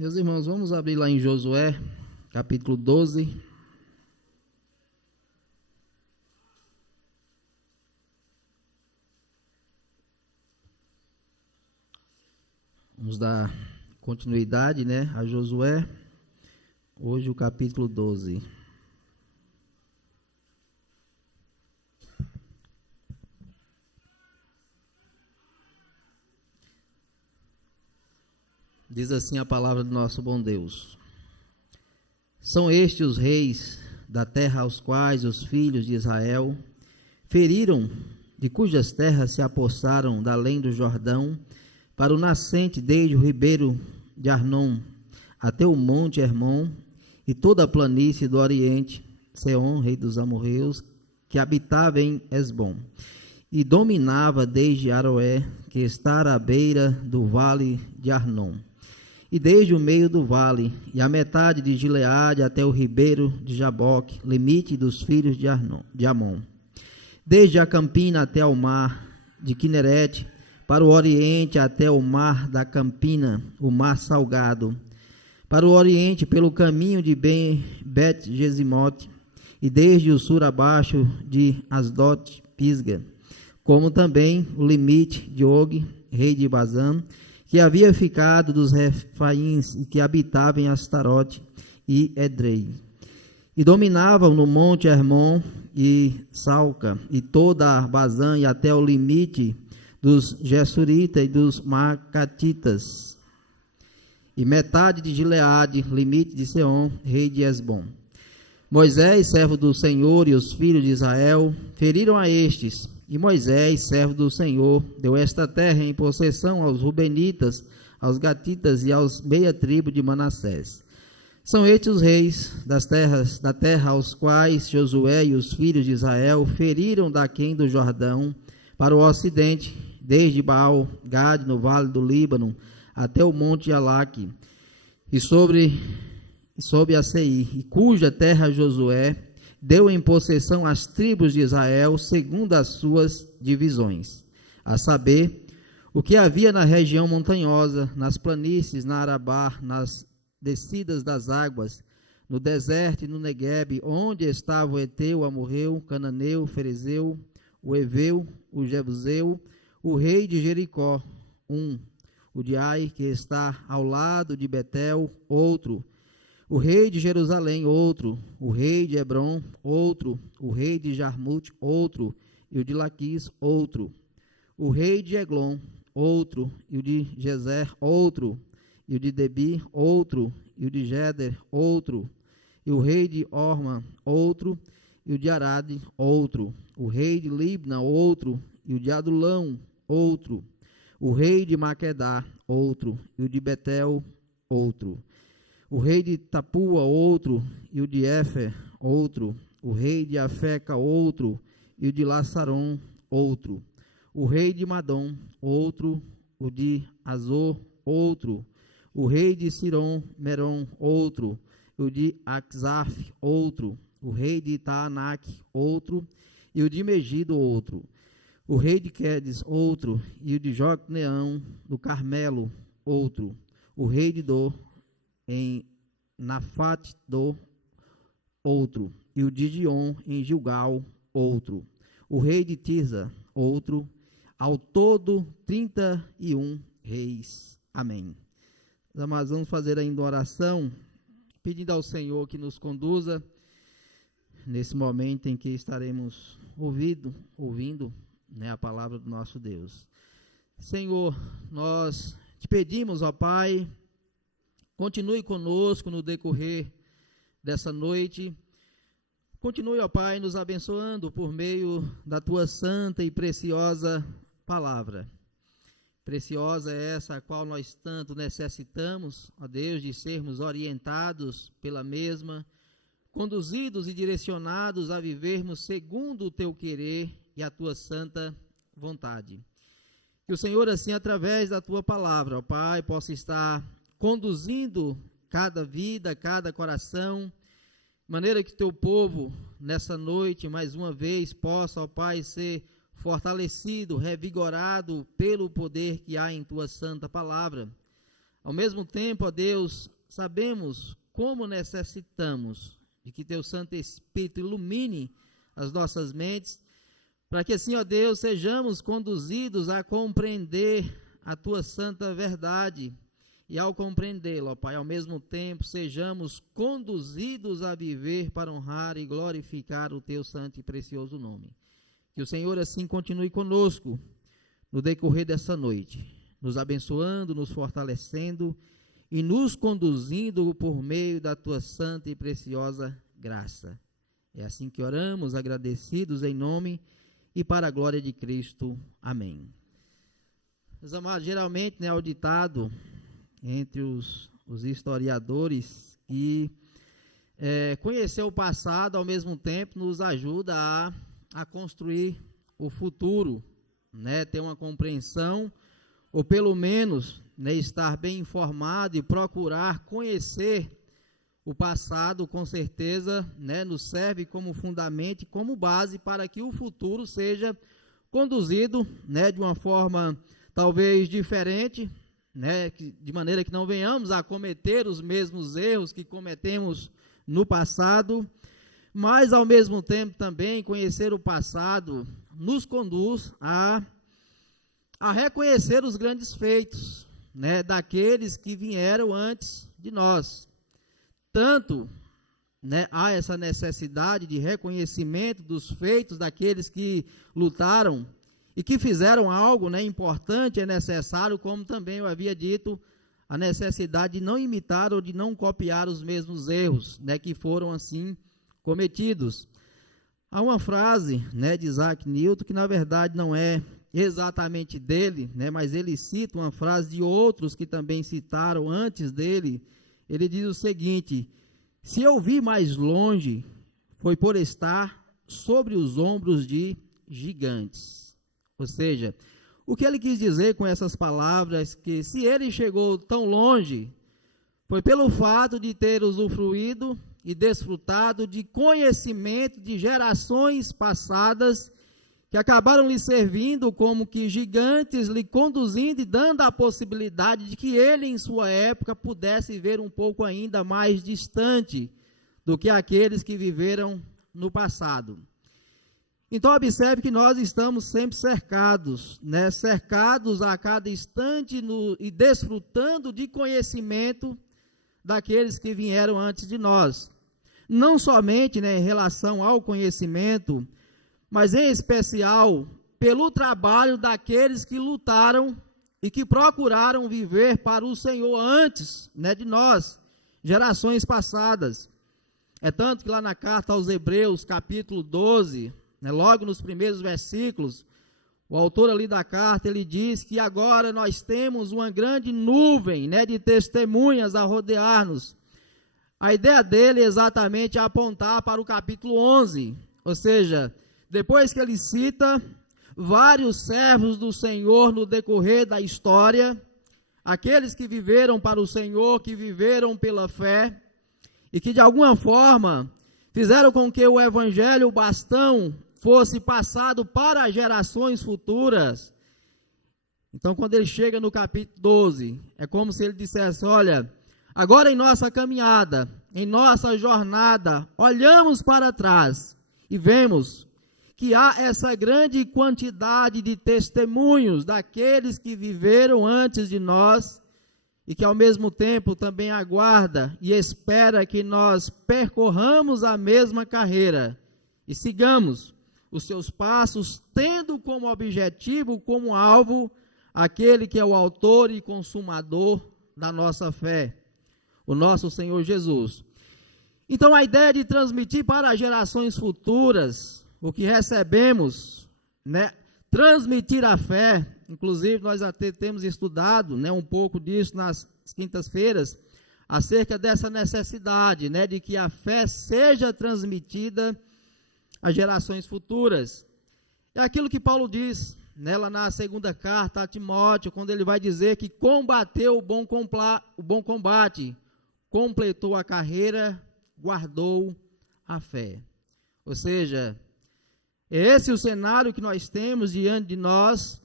Meus irmãos, vamos abrir lá em Josué, capítulo 12. Vamos dar continuidade, a Josué. Hoje o capítulo 12. Diz assim a palavra do nosso bom Deus: São estes os reis da terra aos quais os filhos de Israel feriram, de cujas terras se apossaram da além do Jordão, para o nascente desde o ribeiro de Arnon até o monte Hermon e toda a planície do oriente, Seom, rei dos amorreus, que habitava em Esbom, e dominava desde Aroé, que está à beira do vale de Arnon, e desde o meio do vale, e a metade de Gileade até o ribeiro de Jaboque, limite dos filhos de Amon, desde a campina até ao mar de Quinerete, para o oriente até o mar da Campina, o mar salgado, para o oriente pelo caminho de Bet-Gesimote, e desde o sul abaixo de Asdot Pisga, como também o limite de Og, rei de Bazã, que havia ficado dos Refaíns e que habitava em Astarote e Edrei. E dominavam no monte Hermon e Salca, e toda a Bazã, e até o limite dos Gessuritas e dos Macatitas, e metade de Gileade, limite de Seom, rei de Esbom. Moisés, servo do Senhor, e os filhos de Israel feriram a estes, e Moisés, servo do Senhor, deu esta terra em possessão aos Rubenitas, aos Gatitas e aos meia tribo de Manassés. São estes os reis da terra aos quais Josué e os filhos de Israel feriram daquém do Jordão para o ocidente, desde Baal-Gade, no vale do Líbano, até o monte Alaque, e sobre a Seir, e cuja terra Josué deu em possessão às tribos de Israel, segundo as suas divisões, a saber, o que havia na região montanhosa, nas planícies, na Arabá, nas descidas das águas, no deserto e no Neguebe, onde estava o Eteu, o Amorreu, o Cananeu, o Ferezeu, o Eveu, o Jebuseu, o rei de Jericó, o de Ai, que está ao lado de Betel, outro, o rei de Jerusalém, outro, o rei de Hebron, outro, o rei de Jarmute, outro, e o de Laquis, outro, o rei de Eglon, outro, e o de Gezer, outro, e o de Debi, outro, e o de Geder, outro, e o rei de Orma, outro, e o de Arade, outro, o rei de Libna, outro, e o de Adulão, outro, o rei de Maquedá, outro, e o de Betel, outro, o rei de Tapua, outro, e o de Éfer, outro, o rei de Afeca, outro, e o de Laçaron, outro, o rei de Madom, outro, o de Azor, outro, o rei de Siron, Meron, outro, e o de Axaf, outro, o rei de Taanac, outro, e o de Megido, outro, o rei de Quedes, outro, e o de Jocneão, do Carmelo, outro, o rei de Dor, em Nafat do, outro, e o de Dion em Gilgal, outro, o rei de Tirza, outro, ao todo 31 reis. Amém. Mas vamos fazer ainda uma oração, pedindo ao Senhor que nos conduza nesse momento em que estaremos ouvindo a palavra do nosso Deus. Senhor, nós te pedimos, ó Pai, continue conosco no decorrer dessa noite. Continue, ó Pai, nos abençoando por meio da tua santa e preciosa palavra. Preciosa é essa a qual nós tanto necessitamos, ó Deus, de sermos orientados pela mesma, conduzidos e direcionados a vivermos segundo o teu querer e a tua santa vontade. Que o Senhor, assim, através da tua palavra, ó Pai, possa estar conduzindo cada vida, cada coração, de maneira que teu povo, nessa noite, mais uma vez, possa, ó Pai, ser fortalecido, revigorado pelo poder que há em tua santa palavra, Ao mesmo tempo, ó Deus, sabemos como necessitamos de que Teu Santo Espírito ilumine as nossas mentes, para que assim, ó Deus, sejamos conduzidos a compreender a Tua santa verdade, e ao compreendê-la, ó Pai, ao mesmo tempo, sejamos conduzidos a viver para honrar e glorificar o Teu santo e precioso nome. Que o Senhor assim continue conosco no decorrer dessa noite, nos abençoando, nos fortalecendo e nos conduzindo por meio da Tua santa e preciosa graça. É assim que oramos, agradecidos em nome e para a glória de Cristo. Amém. Meus amados, geralmente, né, o ditado entre os historiadores que conhecer o passado ao mesmo tempo nos ajuda a construir o futuro, né, ter uma compreensão, ou pelo menos, né, estar bem informado e procurar conhecer o passado, com certeza, né, nos serve como fundamento e como base para que o futuro seja conduzido, né, de uma forma talvez diferente, né, de maneira que não venhamos a cometer os mesmos erros que cometemos no passado, mas ao mesmo tempo também conhecer o passado nos conduz a reconhecer os grandes feitos, né, daqueles que vieram antes de nós. Tanto, né, há essa necessidade de reconhecimento dos feitos daqueles que lutaram e que fizeram algo, né, importante, é necessário, como também eu havia dito, a necessidade de não imitar ou de não copiar os mesmos erros, né, que foram assim cometidos. Há uma frase, né, de Isaac Newton, que na verdade não é exatamente dele, né, mas ele cita uma frase de outros que também citaram antes dele. Ele diz o seguinte: se eu vi mais longe, foi por estar sobre os ombros de gigantes. Ou seja, o que ele quis dizer com essas palavras, que se ele chegou tão longe, foi pelo fato de ter usufruído e desfrutado de conhecimento de gerações passadas, que acabaram lhe servindo como que gigantes, lhe conduzindo e dando a possibilidade de que ele, em sua época, pudesse ver um pouco ainda mais distante do que aqueles que viveram no passado. Então, observe que nós estamos sempre cercados, né, cercados a cada instante e desfrutando de conhecimento daqueles que vieram antes de nós. Não somente, né, em relação ao conhecimento, mas em especial pelo trabalho daqueles que lutaram e que procuraram viver para o Senhor antes, né, de nós, gerações passadas. É tanto que lá na carta aos Hebreus, capítulo 12, né, logo nos primeiros versículos, o autor ali da carta, ele diz que agora nós temos uma grande nuvem, né, de testemunhas a rodear-nos. A ideia dele é exatamente apontar para o capítulo 11, ou seja, depois que ele cita vários servos do Senhor no decorrer da história, aqueles que viveram para o Senhor, que viveram pela fé, e que de alguma forma fizeram com que o evangelho, o bastão, fosse passado para as gerações futuras. Então, quando ele chega no capítulo 12, é como se ele dissesse: olha, agora em nossa caminhada, em nossa jornada, olhamos para trás e vemos que há essa grande quantidade de testemunhos daqueles que viveram antes de nós e que ao mesmo tempo também aguarda e espera que nós percorramos a mesma carreira e sigamos os seus passos, tendo como objetivo, como alvo, aquele que é o autor e consumador da nossa fé, o nosso Senhor Jesus. Então, a ideia de transmitir para as gerações futuras o que recebemos, né, transmitir a fé, inclusive nós até temos estudado, né, um pouco disso nas quintas-feiras, acerca dessa necessidade, né, de que a fé seja transmitida às gerações futuras. É aquilo que Paulo diz, né, lá na segunda carta a Timóteo, quando ele vai dizer que combateu o bom combate, completou a carreira, guardou a fé. Ou seja, esse é o cenário que nós temos diante de nós,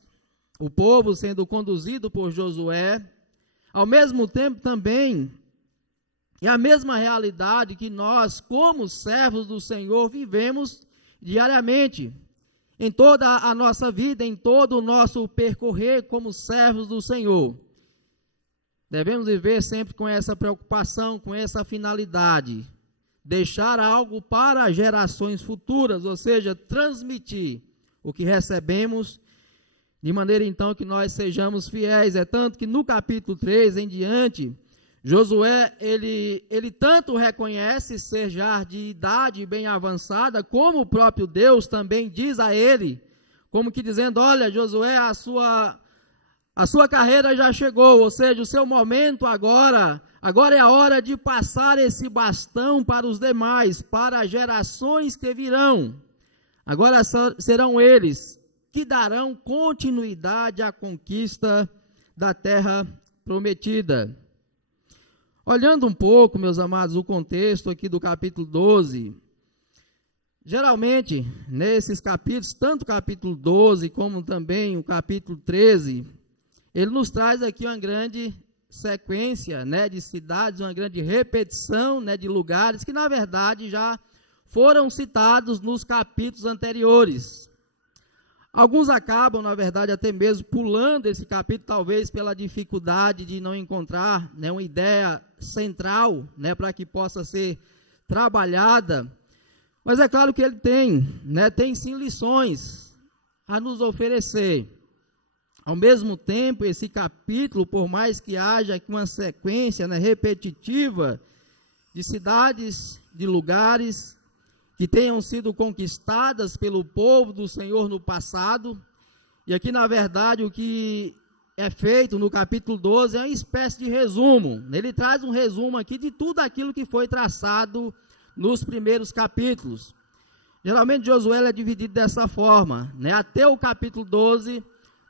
o povo sendo conduzido por Josué, ao mesmo tempo também é a mesma realidade que nós, como servos do Senhor, vivemos diariamente, em toda a nossa vida, em todo o nosso percorrer como servos do Senhor. Devemos viver sempre com essa preocupação, com essa finalidade, deixar algo para gerações futuras, ou seja, transmitir o que recebemos, de maneira então que nós sejamos fiéis. É tanto que no capítulo 3 em diante, Josué, ele tanto reconhece ser já de idade bem avançada, como o próprio Deus também diz a ele, como que dizendo: olha, Josué, a sua carreira já chegou, ou seja, o seu momento agora é a hora de passar esse bastão para os demais, para as gerações que virão. Agora serão eles que darão continuidade à conquista da terra prometida. Olhando um pouco, meus amados, o contexto aqui do capítulo 12, geralmente, nesses capítulos, tanto o capítulo 12 como também o capítulo 13, ele nos traz aqui uma grande sequência, né, de cidades, uma grande repetição, né, de lugares que, na verdade, já foram citados nos capítulos anteriores. Alguns acabam, na verdade, até mesmo pulando esse capítulo, talvez pela dificuldade de não encontrar, né, uma ideia central, né, para que possa ser trabalhada. Mas é claro que ele tem, né, tem sim lições a nos oferecer. Ao mesmo tempo, esse capítulo, por mais que haja aqui uma sequência, né, repetitiva de cidades, de lugares que tenham sido conquistadas pelo povo do Senhor no passado, e aqui na verdade o que é feito no capítulo 12 é uma espécie de resumo. Ele traz um resumo aqui de tudo aquilo que foi traçado nos primeiros capítulos. Geralmente Josué é dividido dessa forma, né? Até o capítulo 12,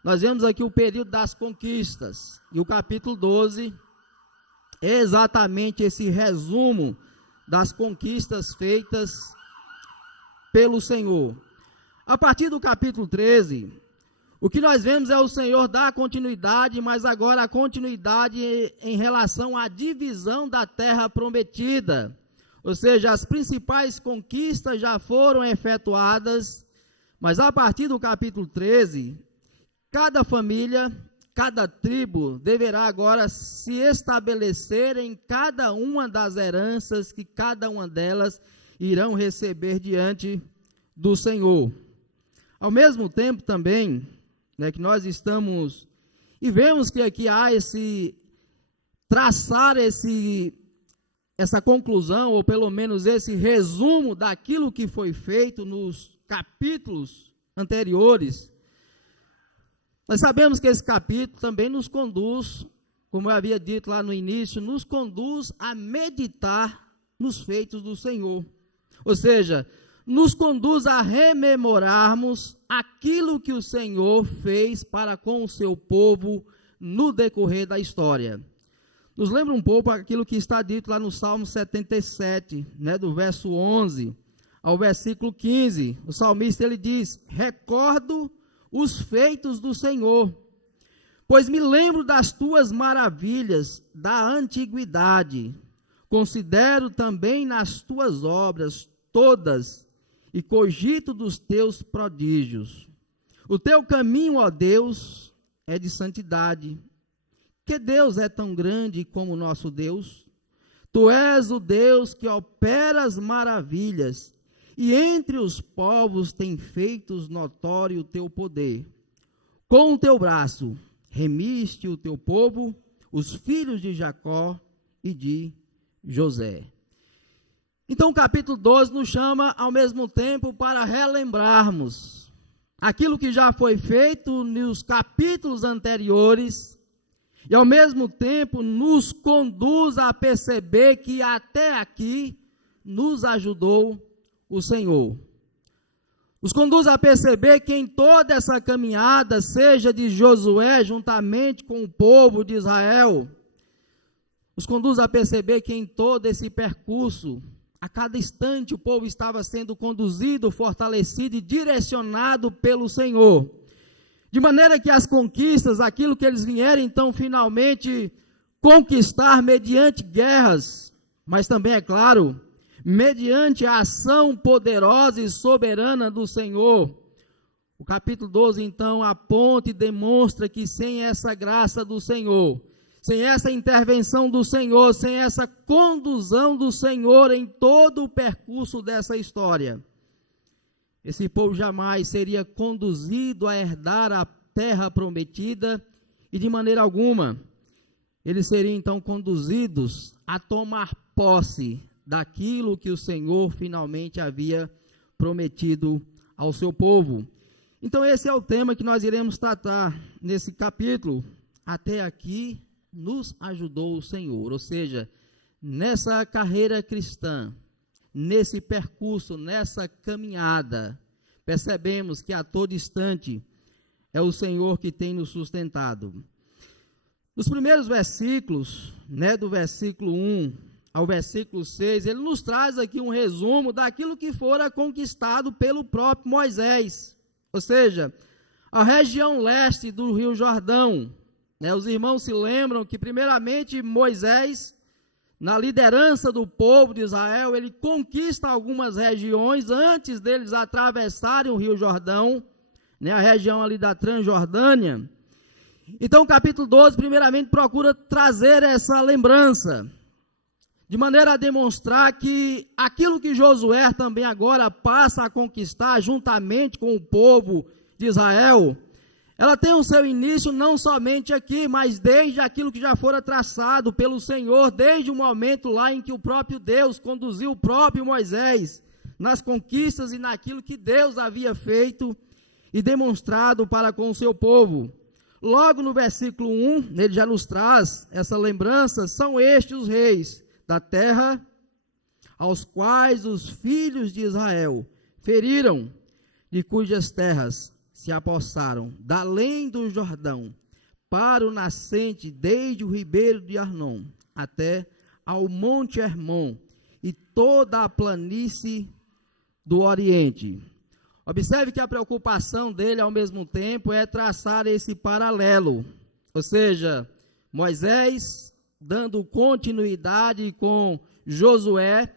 nós vemos aqui o período das conquistas, e o capítulo 12 é exatamente esse resumo das conquistas feitas pelo Senhor. A partir do capítulo 13, o que nós vemos é o Senhor dar continuidade, mas agora a continuidade em relação à divisão da terra prometida. Ou seja, as principais conquistas já foram efetuadas, mas a partir do capítulo 13, cada família, cada tribo deverá agora se estabelecer em cada uma das heranças que cada uma delas irão receber diante do Senhor. Ao mesmo tempo também, né, que nós estamos, e vemos que aqui há traçar essa conclusão, ou pelo menos esse resumo daquilo que foi feito nos capítulos anteriores. Nós sabemos que esse capítulo também nos conduz, como eu havia dito lá no início, nos conduz a meditar nos feitos do Senhor. Ou seja, nos conduz a rememorarmos aquilo que o Senhor fez para com o seu povo no decorrer da história. Nos lembra um pouco aquilo que está dito lá no Salmo 77, né, do verso 11 ao versículo 15. O salmista, ele diz: recordo os feitos do Senhor, pois me lembro das tuas maravilhas da antiguidade. Considero também nas tuas obras todas e cogito dos teus prodígios. O teu caminho, ó Deus, é de santidade. Que Deus é tão grande como o nosso Deus? Tu és o Deus que opera as maravilhas, e entre os povos tem feito notório o teu poder. Com o teu braço remiste o teu povo, os filhos de Jacó e de José. Então o capítulo 12 nos chama ao mesmo tempo para relembrarmos aquilo que já foi feito nos capítulos anteriores, e ao mesmo tempo nos conduz a perceber que até aqui nos ajudou o Senhor. Nos conduz a perceber que em toda essa caminhada, seja de Josué juntamente com o povo de Israel, nos conduz a perceber que em todo esse percurso, a cada instante o povo estava sendo conduzido, fortalecido e direcionado pelo Senhor. De maneira que as conquistas, aquilo que eles vieram então finalmente conquistar mediante guerras, mas também, é claro, mediante a ação poderosa e soberana do Senhor. O capítulo 12, então, aponta e demonstra que sem essa graça do Senhor, sem essa intervenção do Senhor, sem essa condução do Senhor em todo o percurso dessa história, esse povo jamais seria conduzido a herdar a terra prometida e de maneira alguma eles seriam então conduzidos a tomar posse daquilo que o Senhor finalmente havia prometido ao seu povo. Então esse é o tema que nós iremos tratar nesse capítulo. Até aqui nos ajudou o Senhor, ou seja, nessa carreira cristã, nesse percurso, nessa caminhada, percebemos que a todo instante é o Senhor que tem nos sustentado. Nos primeiros versículos, do versículo 1 ao versículo 6, ele nos traz aqui um resumo daquilo que fora conquistado pelo próprio Moisés, ou seja, a região leste do Rio Jordão. Os irmãos se lembram que primeiramente Moisés, na liderança do povo de Israel, ele conquista algumas regiões antes deles atravessarem o Rio Jordão, a região ali da Transjordânia. Então o capítulo 12 primeiramente procura trazer essa lembrança, de maneira a demonstrar que aquilo que Josué também agora passa a conquistar juntamente com o povo de Israel, ela tem o seu início não somente aqui, mas desde aquilo que já fora traçado pelo Senhor, desde o momento lá em que o próprio Deus conduziu o próprio Moisés nas conquistas e naquilo que Deus havia feito e demonstrado para com o seu povo. Logo no versículo 1, ele já nos traz essa lembrança: são estes os reis da terra aos quais os filhos de Israel feriram, de cujas terras se apossaram, da além do Jordão, para o nascente, desde o ribeiro de Arnon, até ao monte Hermon, e toda a planície do Oriente. Observe que a preocupação dele, ao mesmo tempo, é traçar esse paralelo, ou seja, Moisés dando continuidade com Josué,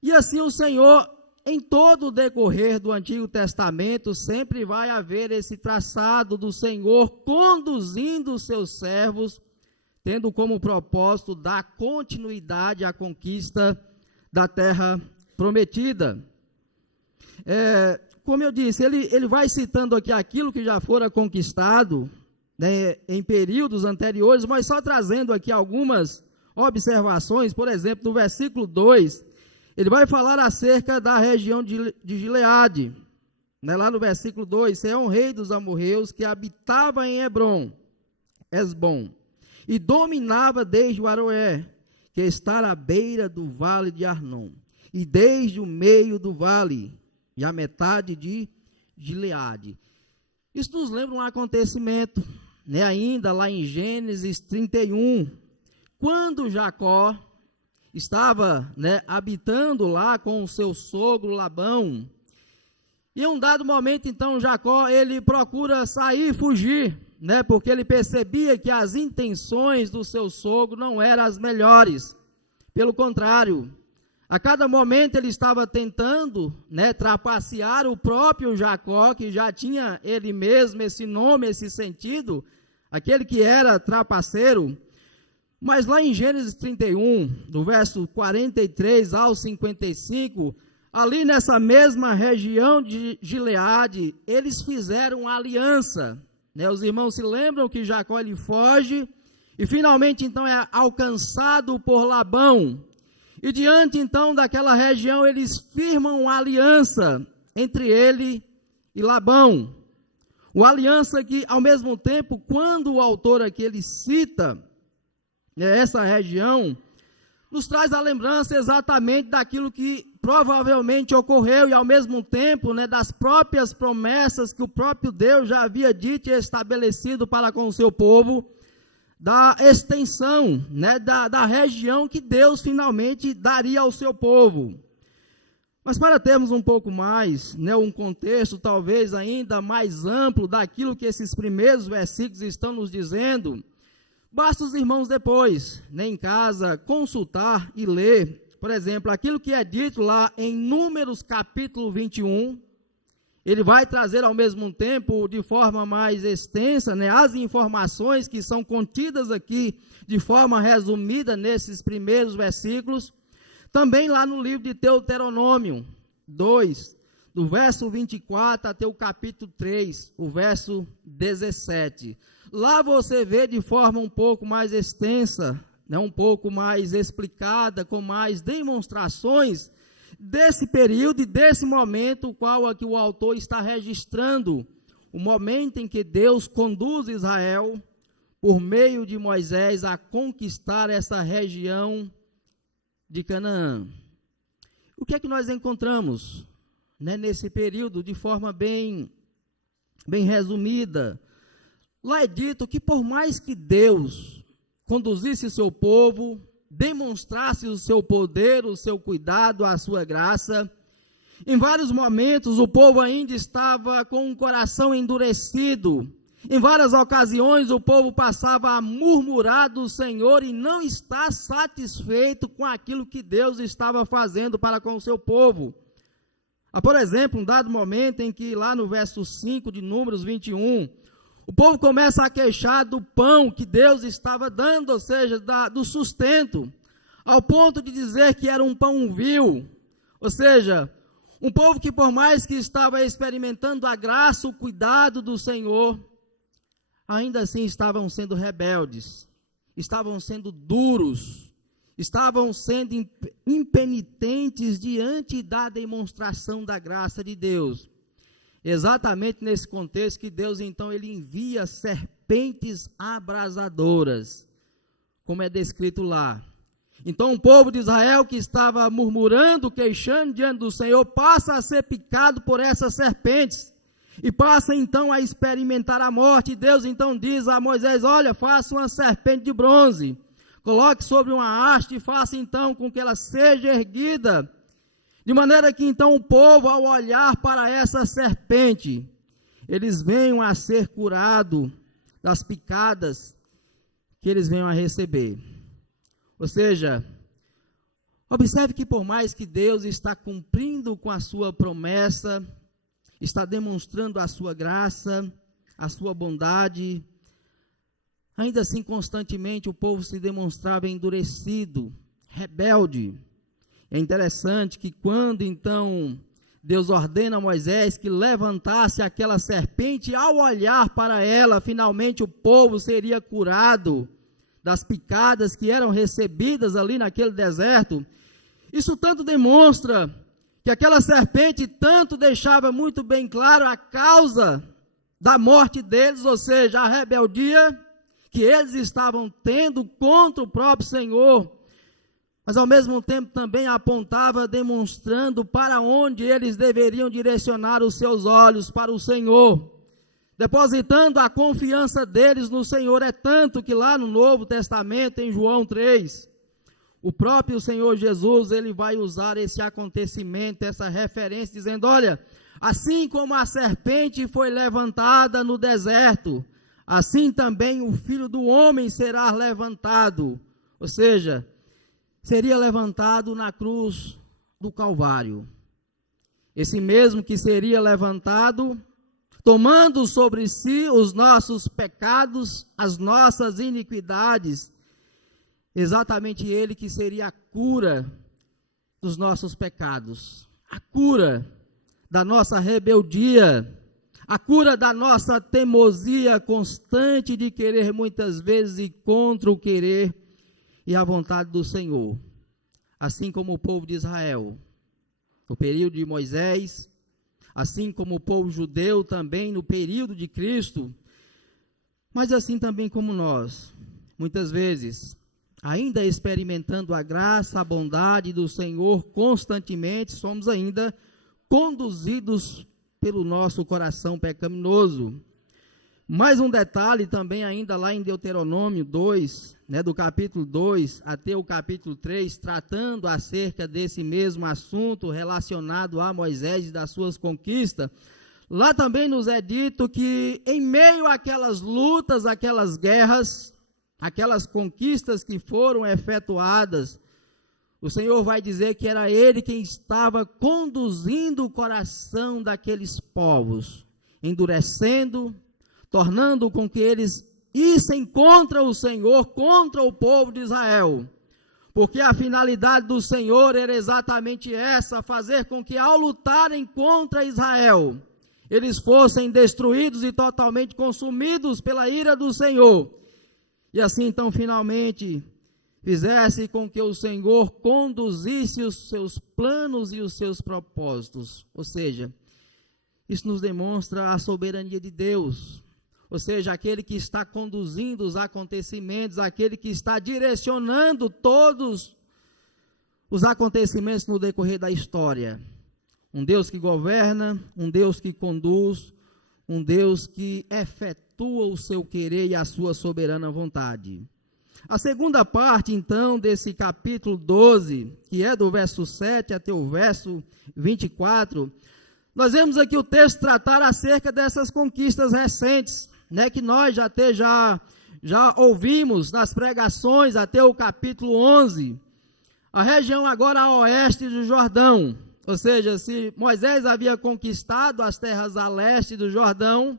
e assim o Senhor, em todo o decorrer do Antigo Testamento, sempre vai haver esse traçado do Senhor conduzindo os seus servos, tendo como propósito dar continuidade à conquista da terra prometida. Como eu disse, ele vai citando aqui aquilo que já fora conquistado, em períodos anteriores, mas só trazendo aqui algumas observações. Por exemplo, no versículo 2, ele vai falar acerca da região de Gileade, lá no versículo 2, Seom, rei dos amorreus, que habitava em Esbom, e dominava desde o Aroé, que está à beira do vale de Arnon, e desde o meio do vale, e a metade de Gileade. Isso nos lembra um acontecimento, ainda lá em Gênesis 31, quando Jacó estava habitando lá com o seu sogro Labão, e em um dado momento, então, Jacó, ele procura sair e fugir, porque ele percebia que as intenções do seu sogro não eram as melhores. Pelo contrário, a cada momento ele estava tentando trapacear o próprio Jacó, que já tinha ele mesmo esse nome, esse sentido, aquele que era trapaceiro. Mas lá em Gênesis 31, do verso 43 ao 55, ali nessa mesma região de Gileade, eles fizeram uma aliança. Os irmãos se lembram que Jacó ele foge e finalmente então é alcançado por Labão. E diante então daquela região eles firmam uma aliança entre ele e Labão. Uma aliança que ao mesmo tempo, quando o autor aqui ele cita essa região, nos traz a lembrança exatamente daquilo que provavelmente ocorreu e ao mesmo tempo das próprias promessas que o próprio Deus já havia dito e estabelecido para com o seu povo, da extensão da região que Deus finalmente daria ao seu povo. Mas para termos um pouco mais, um contexto talvez ainda mais amplo daquilo que esses primeiros versículos estão nos dizendo, Basta os irmãos depois, em casa, consultar e ler, por exemplo, aquilo que é dito lá em Números capítulo 21, ele vai trazer ao mesmo tempo, de forma mais extensa, as informações que são contidas aqui, de forma resumida nesses primeiros versículos. Também lá no livro de Deuteronômio 2, do verso 24 até o capítulo 3, o verso 17. Lá você vê de forma um pouco mais extensa, um pouco mais explicada, com mais demonstrações desse período e desse momento, o qual aqui o autor está registrando, o momento em que Deus conduz Israel, por meio de Moisés, a conquistar essa região de Canaã. O que é que nós encontramos, nesse período, de forma bem resumida? Lá é dito que por mais que Deus conduzisse o seu povo, demonstrasse o seu poder, o seu cuidado, a sua graça, em vários momentos o povo ainda estava com o coração endurecido. Em várias ocasiões o povo passava a murmurar do Senhor e não está satisfeito com aquilo que Deus estava fazendo para com o seu povo. Por exemplo, um dado momento em que lá no verso 5 de Números 21, o povo começa a queixar do pão que Deus estava dando, ou seja, do sustento, ao ponto de dizer que era um pão vil, ou seja, um povo que por mais que estava experimentando a graça, o cuidado do Senhor, ainda assim estavam sendo rebeldes, estavam sendo duros, estavam sendo impenitentes diante da demonstração da graça de Deus. Exatamente nesse contexto que Deus então ele envia serpentes abrasadoras, como é descrito lá. Então o povo de Israel que estava murmurando, queixando diante do Senhor, passa a ser picado por essas serpentes e passa então a experimentar a morte. E Deus então diz a Moisés: olha, faça uma serpente de bronze, coloque sobre uma haste e faça então com que ela seja erguida, de maneira que então o povo, ao olhar para essa serpente, eles venham a ser curados das picadas que eles venham a receber. Ou seja, observe que por mais que Deus está cumprindo com a sua promessa, está demonstrando a sua graça, a sua bondade, ainda assim constantemente o povo se demonstrava endurecido, rebelde. É interessante que quando então Deus ordena a Moisés que levantasse aquela serpente, ao olhar para ela, finalmente o povo seria curado das picadas que eram recebidas ali naquele deserto. Isso tanto demonstra que aquela serpente tanto deixava muito bem claro a causa da morte deles, ou seja, a rebeldia que eles estavam tendo contra o próprio Senhor, mas ao mesmo tempo também apontava, demonstrando para onde eles deveriam direcionar os seus olhos, para o Senhor, depositando a confiança deles no Senhor. É tanto que lá no Novo Testamento, em João 3, o próprio Senhor Jesus, ele vai usar esse acontecimento, essa referência, dizendo: olha, assim como a serpente foi levantada no deserto, assim também o Filho do Homem será levantado, ou seja, seria levantado na cruz do Calvário. Esse mesmo que seria levantado, tomando sobre si os nossos pecados, as nossas iniquidades, exatamente ele que seria a cura dos nossos pecados, a cura da nossa rebeldia, a cura da nossa teimosia constante de querer muitas vezes ir contra o querer e a vontade do Senhor. Assim como o povo de Israel, no período de Moisés, assim como o povo judeu também no período de Cristo, mas assim também como nós, muitas vezes, ainda experimentando a graça, a bondade do Senhor constantemente, somos ainda conduzidos pelo nosso coração pecaminoso. Mais um detalhe também ainda lá em Deuteronômio 2, do capítulo 2 até o capítulo 3, tratando acerca desse mesmo assunto relacionado a Moisés e das suas conquistas. Lá também nos é dito que em meio àquelas lutas, aquelas guerras, aquelas conquistas que foram efetuadas, o Senhor vai dizer que era Ele quem estava conduzindo o coração daqueles povos, endurecendo, tornando com que eles issem contra o Senhor, contra o povo de Israel. Porque a finalidade do Senhor era exatamente essa, fazer com que ao lutarem contra Israel, eles fossem destruídos e totalmente consumidos pela ira do Senhor. E assim então finalmente fizesse com que o Senhor conduzisse os seus planos e os seus propósitos. Ou seja, isso nos demonstra a soberania de Deus. Ou seja, aquele que está conduzindo os acontecimentos, aquele que está direcionando todos os acontecimentos no decorrer da história. Um Deus que governa, um Deus que conduz, um Deus que efetua o seu querer e a sua soberana vontade. A segunda parte, então, desse capítulo 12, que é do verso 7 até o verso 24, nós vemos aqui o texto tratar acerca dessas conquistas recentes, né, que nós já ouvimos nas pregações até o capítulo 11, a região agora a oeste do Jordão, ou seja, se Moisés havia conquistado as terras a leste do Jordão,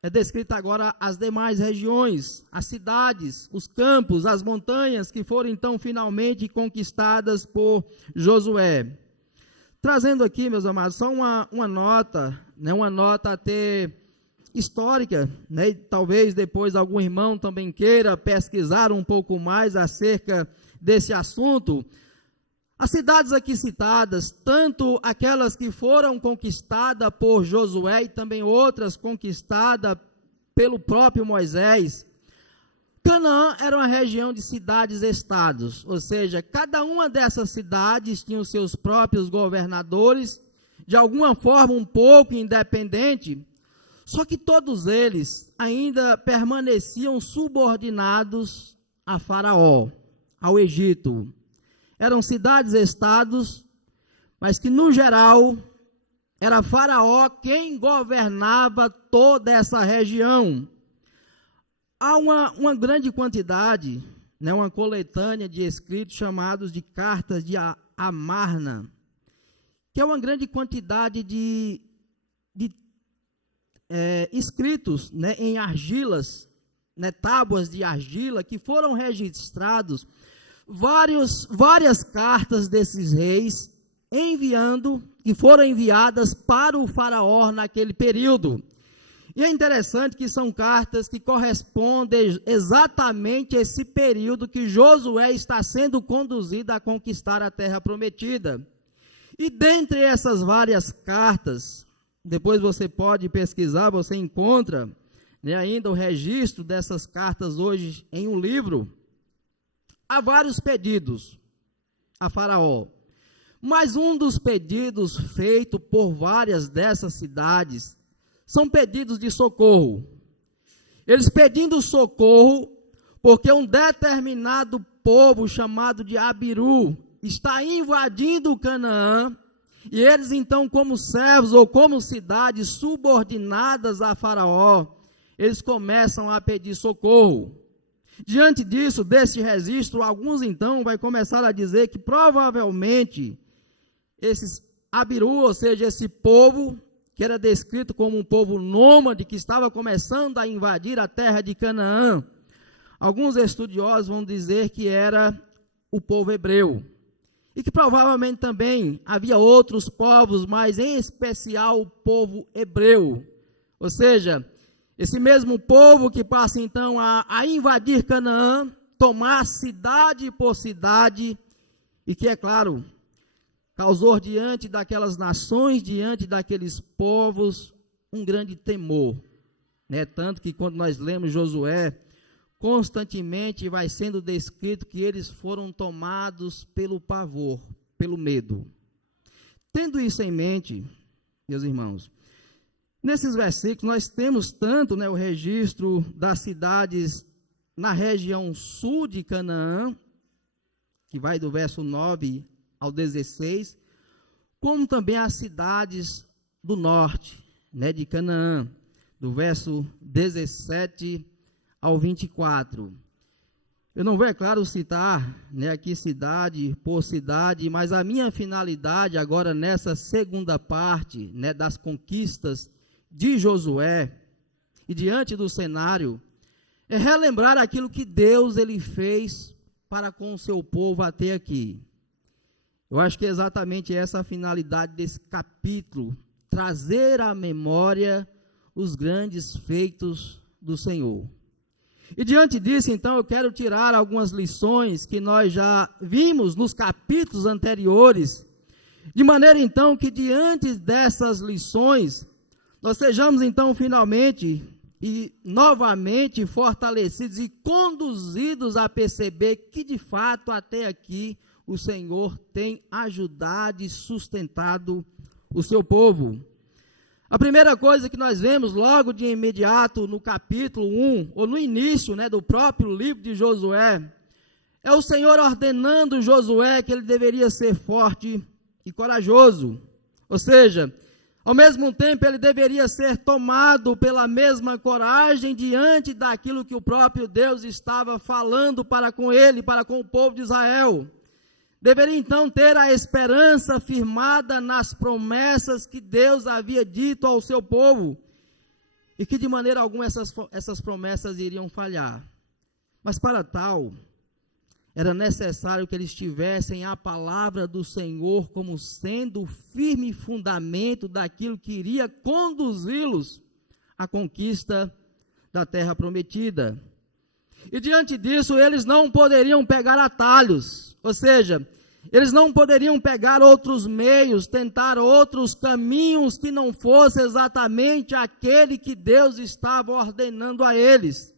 é descrita agora as demais regiões, as cidades, os campos, as montanhas que foram então finalmente conquistadas por Josué. Trazendo aqui, meus amados, só uma nota, né, uma nota até histórica, né, e talvez depois algum irmão também queira pesquisar um pouco mais acerca desse assunto. As cidades aqui citadas, tanto aquelas que foram conquistadas por Josué e também outras conquistadas pelo próprio Moisés, Canaã era uma região de cidades-estados, ou seja, cada uma dessas cidades tinha os seus próprios governadores, de alguma forma um pouco independente, só que todos eles ainda permaneciam subordinados a Faraó, ao Egito. Eram cidades-estados, mas que no geral era Faraó quem governava toda essa região. Há uma grande quantidade, né, uma coletânea de escritos chamados de cartas de Amarna, que é uma grande quantidade de escritos, né, em argilas, né, tábuas de argila, que foram registrados várias cartas desses reis, que foram enviadas para o faraó naquele período. E é interessante que são cartas que correspondem exatamente a esse período que Josué está sendo conduzido a conquistar a terra prometida. E dentre essas várias cartas, depois você pode pesquisar, você encontra, né, ainda o registro dessas cartas hoje em um livro. Há vários pedidos a Faraó, mas um dos pedidos feito por várias dessas cidades são pedidos de socorro. Eles pedindo socorro porque um determinado povo chamado de Abiru está invadindo Canaã, e eles então, como servos ou como cidades subordinadas a Faraó, eles começam a pedir socorro. Diante disso, desse registro, alguns então vai começar a dizer que provavelmente esses Abiru, ou seja, esse povo que era descrito como um povo nômade que estava começando a invadir a terra de Canaã, alguns estudiosos vão dizer que era o povo hebreu. E que provavelmente também havia outros povos, mas em especial o povo hebreu. Ou seja, esse mesmo povo que passa então a invadir Canaã, tomar cidade por cidade, e que, é claro, causou diante daquelas nações, diante daqueles povos, um grande temor, né? Tanto que quando nós lemos Josué, constantemente vai sendo descrito que eles foram tomados pelo pavor, pelo medo. Tendo isso em mente, meus irmãos, nesses versículos nós temos tanto, né, o registro das cidades na região sul de Canaã, que vai do verso 9 ao 16, como também as cidades do norte, né, de Canaã, do verso 17 ao 24. Eu não vou, é claro, citar, né, aqui cidade por cidade, mas a minha finalidade agora nessa segunda parte, né, das conquistas de Josué, e diante do cenário, é relembrar aquilo que Deus ele fez para com o seu povo até aqui. Eu acho que é exatamente essa a finalidade desse capítulo, trazer à memória os grandes feitos do Senhor. E diante disso, então, eu quero tirar algumas lições que nós já vimos nos capítulos anteriores, de maneira, então, que diante dessas lições, nós sejamos, então, finalmente e novamente fortalecidos e conduzidos a perceber que, de fato, até aqui, o Senhor tem ajudado e sustentado o seu povo. A primeira coisa que nós vemos logo de imediato no capítulo 1, ou no início, né, do próprio livro de Josué, é o Senhor ordenando Josué que ele deveria ser forte e corajoso. Ou seja, ao mesmo tempo ele deveria ser tomado pela mesma coragem diante daquilo que o próprio Deus estava falando para com ele, para com o povo de Israel. Deveria então ter a esperança firmada nas promessas que Deus havia dito ao seu povo, e que de maneira alguma essas promessas iriam falhar. Mas para tal, era necessário que eles tivessem a palavra do Senhor como sendo o firme fundamento daquilo que iria conduzi-los à conquista da terra prometida. E diante disso, eles não poderiam pegar atalhos, ou seja, eles não poderiam pegar outros meios, tentar outros caminhos que não fosse exatamente aquele que Deus estava ordenando a eles.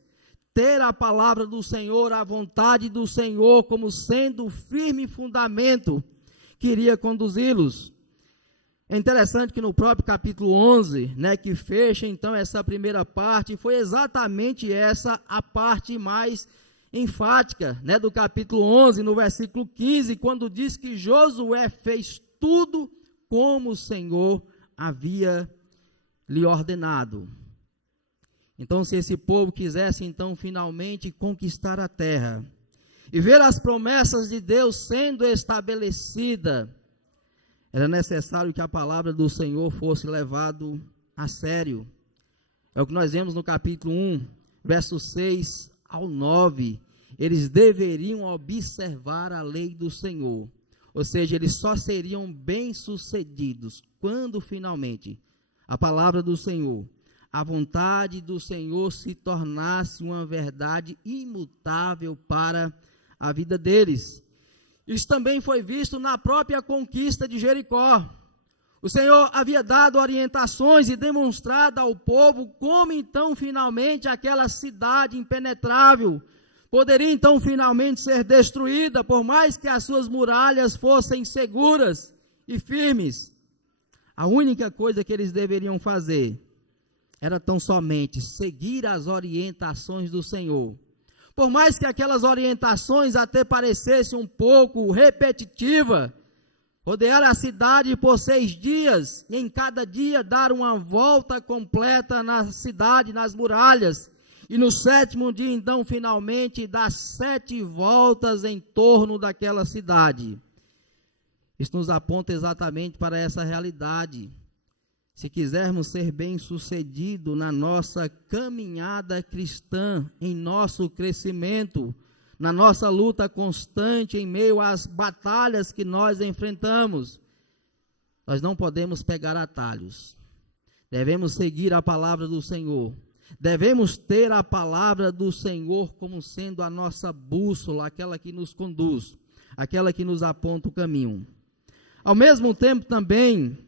Ter a palavra do Senhor, a vontade do Senhor como sendo o firme fundamento que iria conduzi-los. É interessante que no próprio capítulo 11, né, que fecha então essa primeira parte, foi exatamente essa a parte mais enfática, né, do capítulo 11, no versículo 15, quando diz que Josué fez tudo como o Senhor havia lhe ordenado. Então, se esse povo quisesse então finalmente conquistar a terra e ver as promessas de Deus sendo estabelecida, era necessário que a palavra do Senhor fosse levado a sério. É o que nós vemos no capítulo 1, versos 6 ao 9. Eles deveriam observar a lei do Senhor. Ou seja, eles só seriam bem-sucedidos quando finalmente a palavra do Senhor, a vontade do Senhor se tornasse uma verdade imutável para a vida deles. Isso também foi visto na própria conquista de Jericó. O Senhor havia dado orientações e demonstrado ao povo como então finalmente aquela cidade impenetrável poderia então finalmente ser destruída, por mais que as suas muralhas fossem seguras e firmes. A única coisa que eles deveriam fazer era tão somente seguir as orientações do Senhor. Por mais que aquelas orientações até parecessem um pouco repetitivas, rodear a cidade por 6 dias, e em cada dia dar uma volta completa na cidade, nas muralhas, e no 7º dia, então, finalmente, dar 7 voltas em torno daquela cidade. Isso nos aponta exatamente para essa realidade. Se quisermos ser bem-sucedidos na nossa caminhada cristã, em nosso crescimento, na nossa luta constante em meio às batalhas que nós enfrentamos, nós não podemos pegar atalhos. Devemos seguir a palavra do Senhor. Devemos ter a palavra do Senhor como sendo a nossa bússola, aquela que nos conduz, aquela que nos aponta o caminho. Ao mesmo tempo também,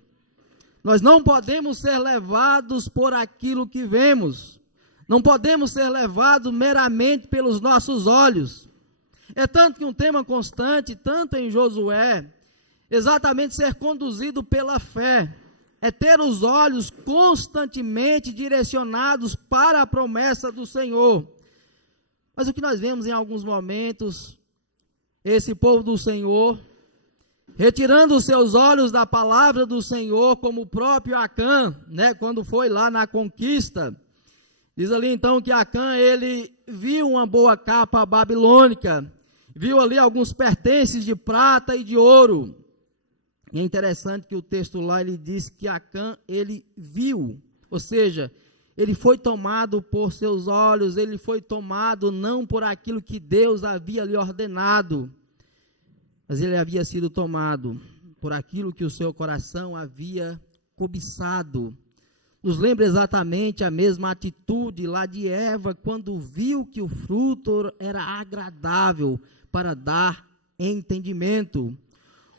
nós não podemos ser levados por aquilo que vemos. Não podemos ser levados meramente pelos nossos olhos. É tanto que um tema constante, tanto em Josué, exatamente ser conduzido pela fé. É ter os olhos constantemente direcionados para a promessa do Senhor. Mas o que nós vemos em alguns momentos, esse povo do Senhor, retirando os seus olhos da palavra do Senhor, como o próprio Acã, né, quando foi lá na conquista, Diz ali então que Acã, ele viu uma boa capa babilônica, viu ali alguns pertences de prata e de ouro. E é interessante que o texto lá, ele diz que Acã, ele viu, ou seja, ele foi tomado por seus olhos, ele foi tomado não por aquilo que Deus havia lhe ordenado, mas ele havia sido tomado por aquilo que o seu coração havia cobiçado. Nos lembra exatamente a mesma atitude lá de Eva, quando viu que o fruto era agradável para dar entendimento.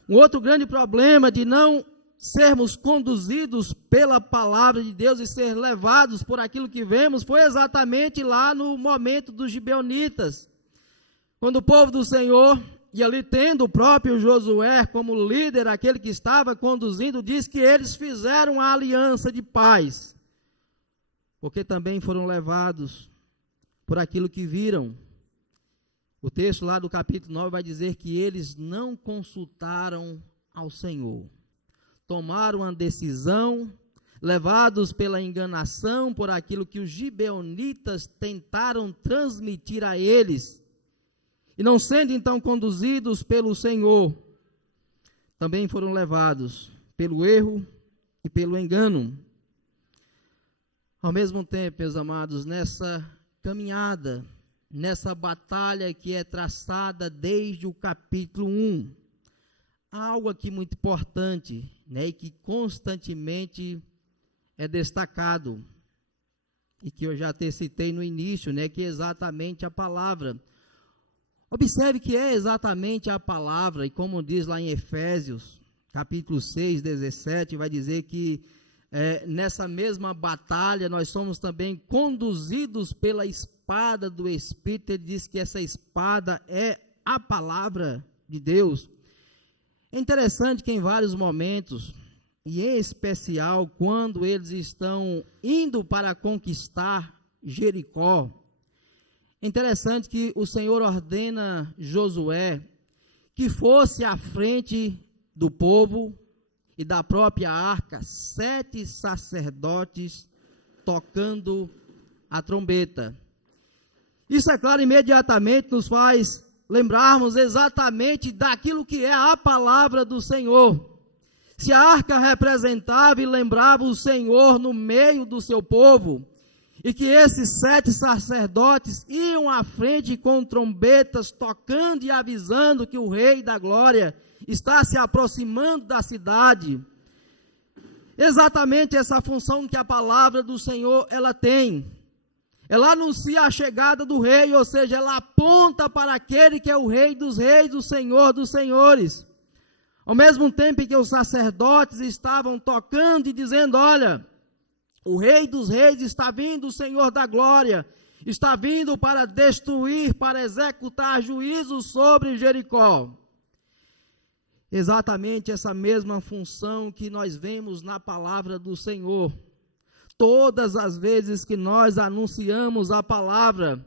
Um outro grande problema de não sermos conduzidos pela palavra de Deus e ser levados por aquilo que vemos, foi exatamente lá no momento dos gibeonitas, quando o povo do Senhor, e ali tendo o próprio Josué como líder, aquele que estava conduzindo, diz que eles fizeram a aliança de paz, porque também foram levados por aquilo que viram. O texto lá do capítulo 9 vai dizer que eles não consultaram ao Senhor, tomaram uma decisão, levados pela enganação, por aquilo que os gibeonitas tentaram transmitir a eles, e não sendo então conduzidos pelo Senhor, também foram levados pelo erro e pelo engano. Ao mesmo tempo, meus amados, nessa caminhada, nessa batalha que é traçada desde o capítulo 1, há algo aqui muito importante, né, e que constantemente é destacado, e que eu já até citei no início, né, que é exatamente a palavra. Observe que é exatamente a palavra, e como diz lá em Efésios, capítulo 6, 17, vai dizer que nessa mesma batalha nós somos também conduzidos pela espada do Espírito. Ele diz que essa espada é a palavra de Deus. É interessante que em vários momentos, e em especial quando eles estão indo para conquistar Jericó, é interessante que o Senhor ordena Josué que fosse à frente do povo e da própria arca 7 sacerdotes tocando a trombeta. Isso, é claro, imediatamente nos faz lembrarmos exatamente daquilo que é a palavra do Senhor. Se a arca representava e lembrava o Senhor no meio do seu povo, e que esses 7 sacerdotes iam à frente com trombetas, tocando e avisando que o Rei da Glória está se aproximando da cidade. Exatamente essa função que a palavra do Senhor ela tem. Ela anuncia a chegada do Rei, ou seja, ela aponta para aquele que é o Rei dos Reis, o Senhor dos Senhores. Ao mesmo tempo que os sacerdotes estavam tocando e dizendo: olha, o Rei dos Reis está vindo, o Senhor da Glória está vindo para destruir, para executar juízo sobre Jericó. Exatamente essa mesma função que nós vemos na palavra do Senhor. Todas as vezes que nós anunciamos a palavra,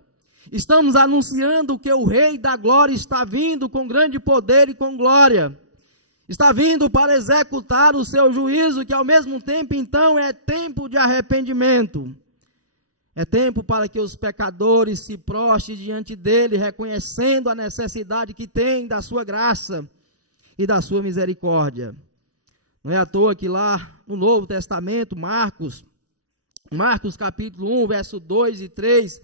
estamos anunciando que o Rei da Glória está vindo com grande poder e com glória. Está vindo para executar o seu juízo, que ao mesmo tempo, então, é tempo de arrependimento. É tempo para que os pecadores se prostrem diante dele, reconhecendo a necessidade que tem da sua graça e da sua misericórdia. Não é à toa que lá no Novo Testamento, Marcos capítulo 1, verso 2 e 3,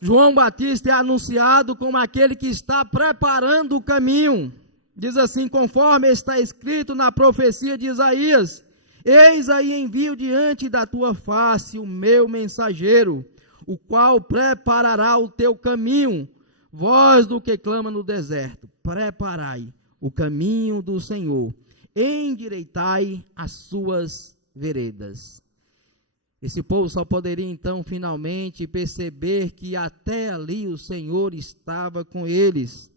João Batista é anunciado como aquele que está preparando o caminho. Diz assim: conforme está escrito na profecia de Isaías: eis aí envio diante da tua face o meu mensageiro, o qual preparará o teu caminho. Voz do que clama no deserto: preparai o caminho do Senhor, endireitai as suas veredas. Esse povo só poderia então finalmente perceber que até ali o Senhor estava com eles,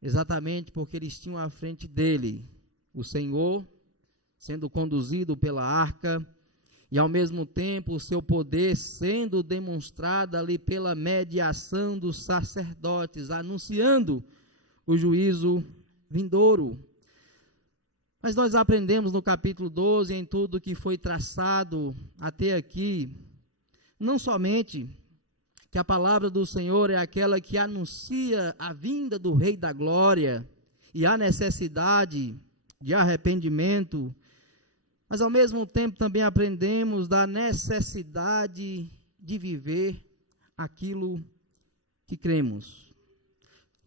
exatamente porque eles tinham à frente dele o Senhor sendo conduzido pela arca, e ao mesmo tempo o seu poder sendo demonstrado ali pela mediação dos sacerdotes, anunciando o juízo vindouro. Mas nós aprendemos no capítulo 12, em tudo que foi traçado até aqui, não somente que a palavra do Senhor é aquela que anuncia a vinda do Rei da Glória e a necessidade de arrependimento, mas ao mesmo tempo também aprendemos da necessidade de viver aquilo que cremos.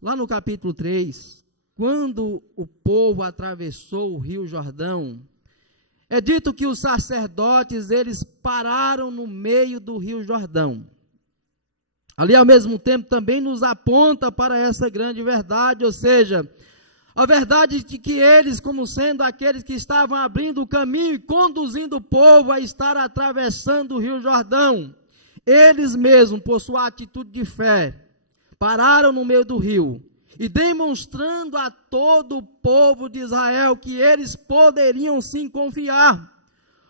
Lá no capítulo 3, quando o povo atravessou o Rio Jordão, é dito que os sacerdotes, eles pararam no meio do Rio Jordão. Ali, ao mesmo tempo, também nos aponta para essa grande verdade, ou seja, a verdade de que eles, como sendo aqueles que estavam abrindo o caminho e conduzindo o povo a estar atravessando o Rio Jordão, eles mesmos, por sua atitude de fé, pararam no meio do rio e demonstrando a todo o povo de Israel que eles poderiam sim confiar,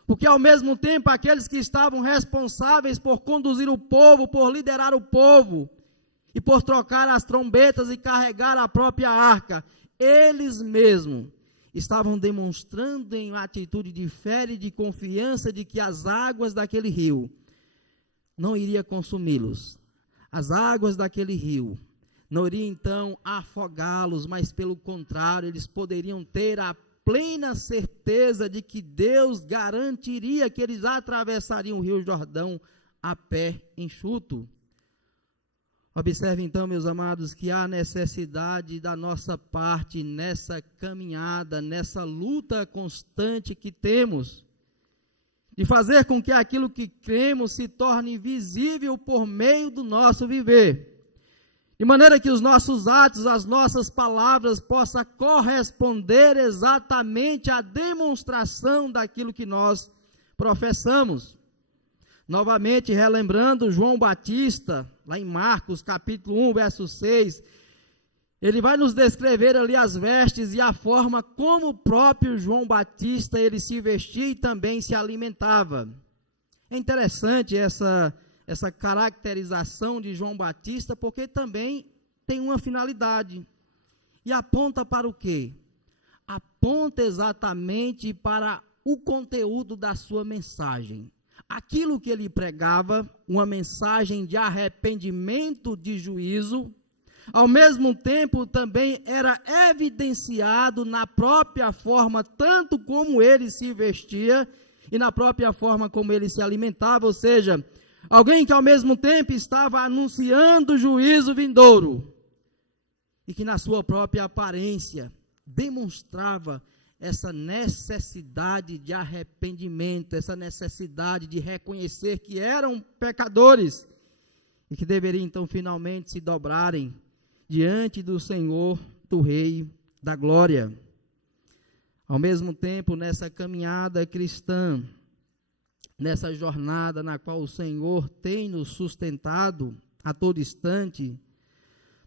porque ao mesmo tempo aqueles que estavam responsáveis por conduzir o povo, por liderar o povo e por trocar as trombetas e carregar a própria arca, eles mesmos estavam demonstrando em atitude de fé e de confiança de que as águas daquele rio não iriam consumi-los. As águas daquele rio não iriam então afogá-los, mas pelo contrário, eles poderiam ter a plena certeza de que Deus garantiria que eles atravessariam o Rio Jordão a pé enxuto. Observe então, meus amados, que há necessidade da nossa parte nessa caminhada, nessa luta constante que temos, de fazer com que aquilo que cremos se torne visível por meio do nosso viver, de maneira que os nossos atos, as nossas palavras possam corresponder exatamente à demonstração daquilo que nós professamos. Novamente, relembrando João Batista, lá em Marcos, capítulo 1, verso 6, ele vai nos descrever ali as vestes e a forma como o próprio João Batista, ele se vestia e também se alimentava. É interessante essa caracterização de João Batista, porque também tem uma finalidade. E aponta para o quê? Aponta exatamente para o conteúdo da sua mensagem. Aquilo que ele pregava, uma mensagem de arrependimento, de juízo, ao mesmo tempo também era evidenciado na própria forma, tanto como ele se vestia e na própria forma como ele se alimentava, ou seja, alguém que ao mesmo tempo estava anunciando o juízo vindouro e que na sua própria aparência demonstrava essa necessidade de arrependimento, essa necessidade de reconhecer que eram pecadores e que deveriam então finalmente se dobrarem diante do Senhor, do Rei da Glória. Ao mesmo tempo, nessa caminhada cristã, nessa jornada na qual o Senhor tem nos sustentado a todo instante,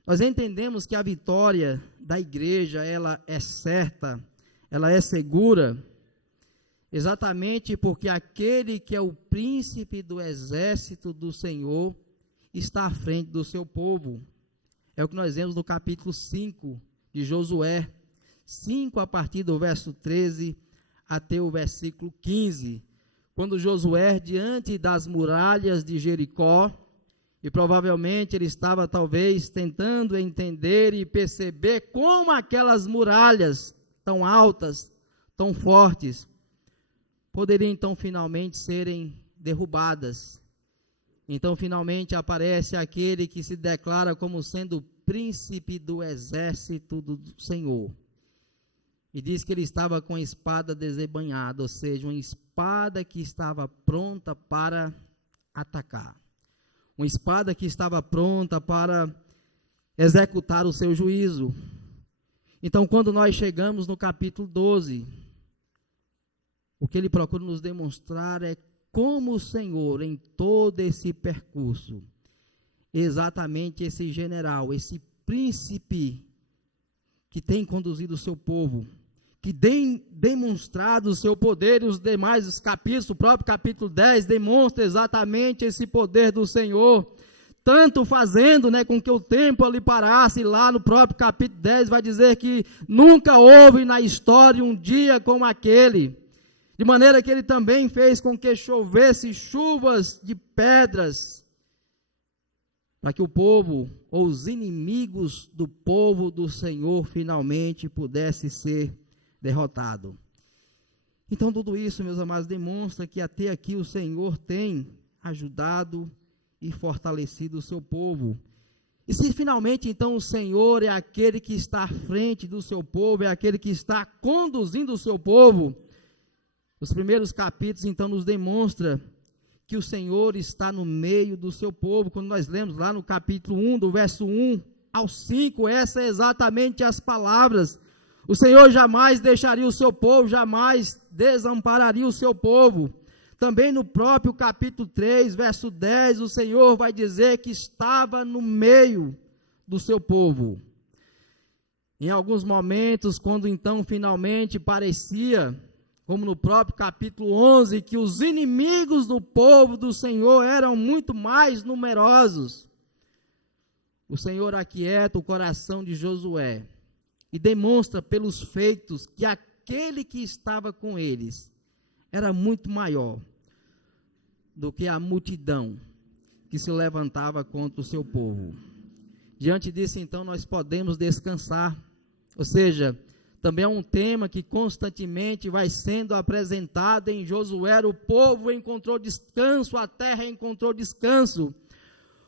nós entendemos que a vitória da igreja, ela é certa, ela é segura, exatamente porque aquele que é o príncipe do exército do Senhor está à frente do seu povo. É o que nós vemos no capítulo 5 de Josué, 5 a partir do verso 13 até o versículo 15, quando Josué, diante das muralhas de Jericó, e provavelmente ele estava talvez tentando entender e perceber como aquelas muralhas tão altas, tão fortes, poderiam então finalmente serem derrubadas. Então finalmente aparece aquele que se declara como sendo o príncipe do exército do Senhor. E diz que ele estava com a espada desembainhada, ou seja, uma espada que estava pronta para atacar. Uma espada que estava pronta para executar o seu juízo. Então, quando nós chegamos no capítulo 12, o que ele procura nos demonstrar é como o Senhor, em todo esse percurso, exatamente esse general, esse príncipe que tem conduzido o seu povo, que tem demonstrado o seu poder, e os demais capítulos, o próprio capítulo 10, demonstra exatamente esse poder do Senhor, tanto fazendo com que o tempo ali parasse. Lá no próprio capítulo 10 vai dizer que nunca houve na história um dia como aquele, De maneira que ele também fez com que chovesse chuvas de pedras, para que o povo, ou os inimigos do povo do Senhor, finalmente pudesse ser derrotado. Então tudo isso, meus amados, demonstra que até aqui o Senhor tem ajudado e fortalecido o seu povo. E se finalmente então o Senhor é aquele que está à frente do seu povo, é aquele que está conduzindo o seu povo, os primeiros capítulos então nos demonstra que o Senhor está no meio do seu povo. Quando nós lemos lá no capítulo 1, do verso 1 ao 5, essas é exatamente as palavras. O Senhor jamais deixaria o seu povo, jamais desampararia o seu povo. Também no próprio capítulo 3, verso 10, o Senhor vai dizer que estava no meio do seu povo. Em alguns momentos, quando então finalmente parecia, como no próprio capítulo 11, que os inimigos do povo do Senhor eram muito mais numerosos, o Senhor aquieta o coração de Josué e demonstra pelos feitos que aquele que estava com eles era muito maior do que a multidão que se levantava contra o seu povo. Diante disso, então, nós podemos descansar. Ou seja, também é um tema que constantemente vai sendo apresentado em Josué. O povo encontrou descanso, a terra encontrou descanso,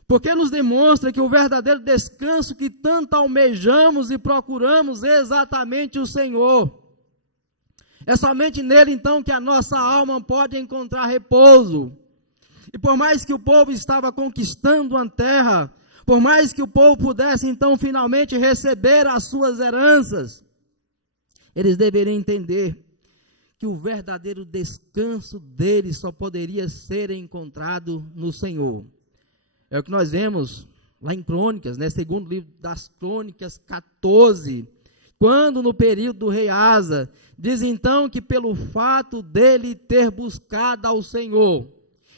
porque nos demonstra que o verdadeiro descanso que tanto almejamos e procuramos é exatamente o Senhor. É somente nele, então, que a nossa alma pode encontrar repouso. E por mais que o povo estava conquistando a terra, por mais que o povo pudesse, então, finalmente receber as suas heranças, eles deveriam entender que o verdadeiro descanso deles só poderia ser encontrado no Senhor. É o que nós vemos lá em Crônicas, segundo livro das Crônicas 14, quando no período do rei Asa, diz então que pelo fato dele ter buscado ao Senhor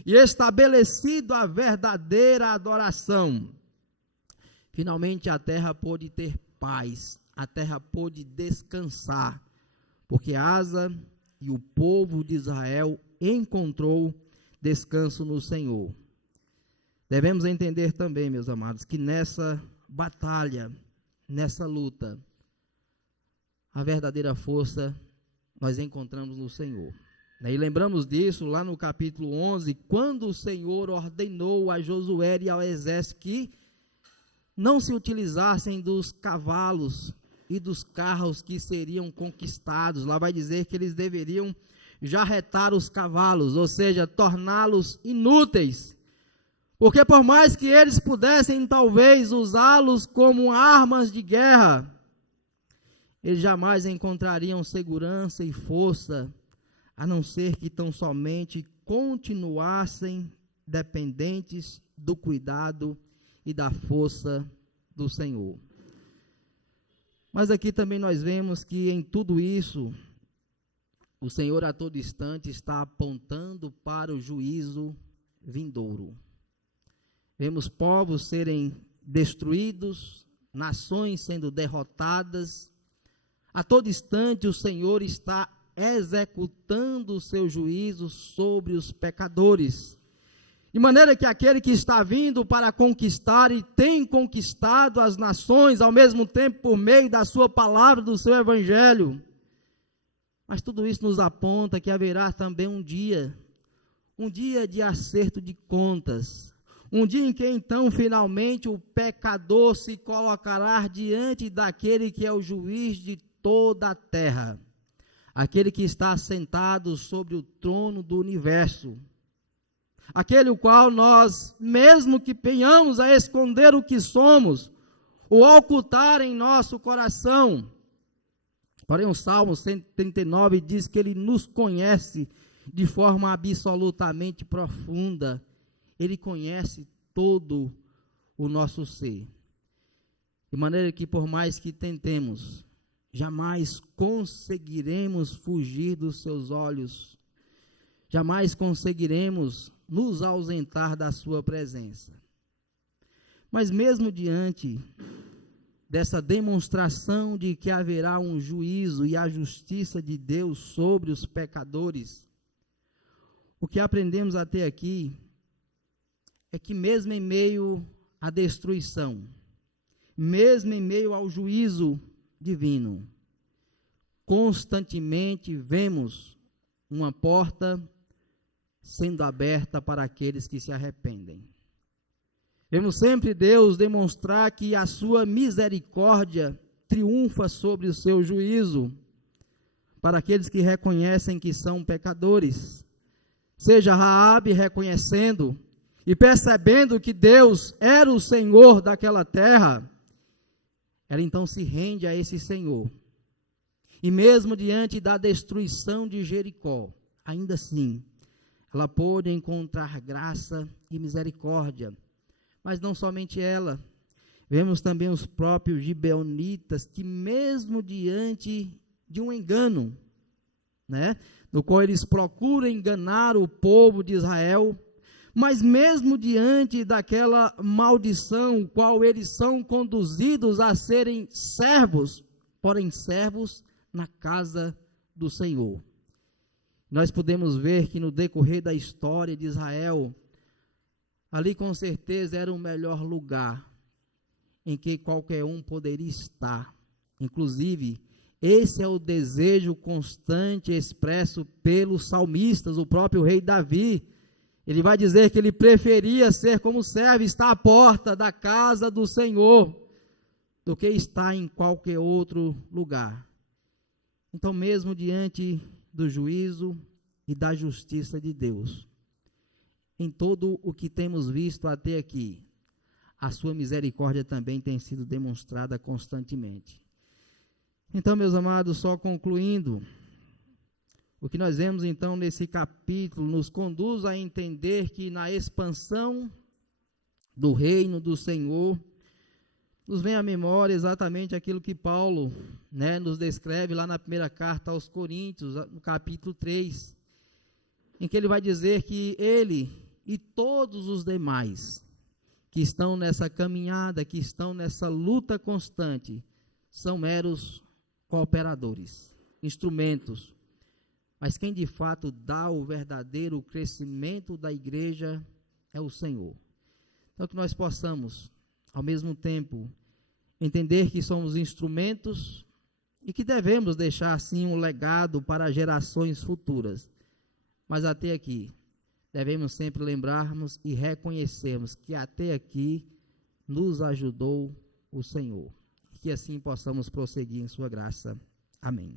e estabelecido a verdadeira adoração, finalmente a terra pôde ter paz, a terra pôde descansar, porque Asa e o povo de Israel encontrou descanso no Senhor. Devemos entender também, meus amados, que nessa batalha, nessa luta, a verdadeira força nós encontramos no Senhor. E lembramos disso lá no capítulo 11, quando o Senhor ordenou a Josué e ao exército que não se utilizassem dos cavalos e dos carros que seriam conquistados. Lá vai dizer que eles deveriam jarretar os cavalos, ou seja, torná-los inúteis. Porque por mais que eles pudessem talvez usá-los como armas de guerra, eles jamais encontrariam segurança e força, a não ser que tão somente continuassem dependentes do cuidado e da força do Senhor. Mas aqui também nós vemos que em tudo isso, o Senhor a todo instante está apontando para o juízo vindouro. Vemos povos serem destruídos, nações sendo derrotadas. A todo instante o Senhor está executando o seu juízo sobre os pecadores. De maneira que aquele que está vindo para conquistar e tem conquistado as nações, ao mesmo tempo por meio da sua palavra, do seu evangelho. Mas tudo isso nos aponta que haverá também um dia de acerto de contas. Um dia em que então finalmente o pecador se colocará diante daquele que é o juiz de toda a terra. Aquele que está sentado sobre o trono do universo. Aquele o qual nós, mesmo que venhamos a esconder o que somos, ou ocultar em nosso coração, porém o Salmo 139 diz que ele nos conhece de forma absolutamente profunda. Ele conhece todo o nosso ser. De maneira que por mais que tentemos, jamais conseguiremos fugir dos seus olhos. Jamais conseguiremos nos ausentar da sua presença. Mas mesmo diante dessa demonstração de que haverá um juízo e a justiça de Deus sobre os pecadores, o que aprendemos até aqui é que mesmo em meio à destruição, mesmo em meio ao juízo divino, constantemente vemos uma porta sendo aberta para aqueles que se arrependem. Vemos sempre Deus demonstrar que a sua misericórdia triunfa sobre o seu juízo para aqueles que reconhecem que são pecadores. Seja Raabe reconhecendo e percebendo que Deus era o Senhor daquela terra, ela então se rende a esse Senhor. E mesmo diante da destruição de Jericó, ainda assim, ela pôde encontrar graça e misericórdia. Mas não somente ela, vemos também os próprios gibeonitas, que mesmo diante de um engano, no qual eles procuram enganar o povo de Israel, mas mesmo diante daquela maldição, qual eles são conduzidos a serem servos, porém servos na casa do Senhor. Nós podemos ver que no decorrer da história de Israel, ali com certeza era o melhor lugar em que qualquer um poderia estar. Inclusive, esse é o desejo constante expresso pelos salmistas, o próprio rei Davi. Ele vai dizer que ele preferia ser como servo, estar à porta da casa do Senhor, do que estar em qualquer outro lugar. Então, mesmo diante do juízo e da justiça de Deus, em todo o que temos visto até aqui, a sua misericórdia também tem sido demonstrada constantemente. Então, meus amados, só concluindo, o que nós vemos então nesse capítulo nos conduz a entender que na expansão do reino do Senhor, nos vem à memória exatamente aquilo que Paulo nos descreve lá na primeira carta aos Coríntios, no capítulo 3, em que ele vai dizer que ele e todos os demais que estão nessa caminhada, que estão nessa luta constante, são meros cooperadores, instrumentos. Mas quem de fato dá o verdadeiro crescimento da igreja é o Senhor. Então que nós possamos, ao mesmo tempo, entender que somos instrumentos e que devemos deixar assim um legado para gerações futuras. Mas até aqui, devemos sempre lembrarmos e reconhecermos que até aqui nos ajudou o Senhor. Que assim possamos prosseguir em sua graça. Amém.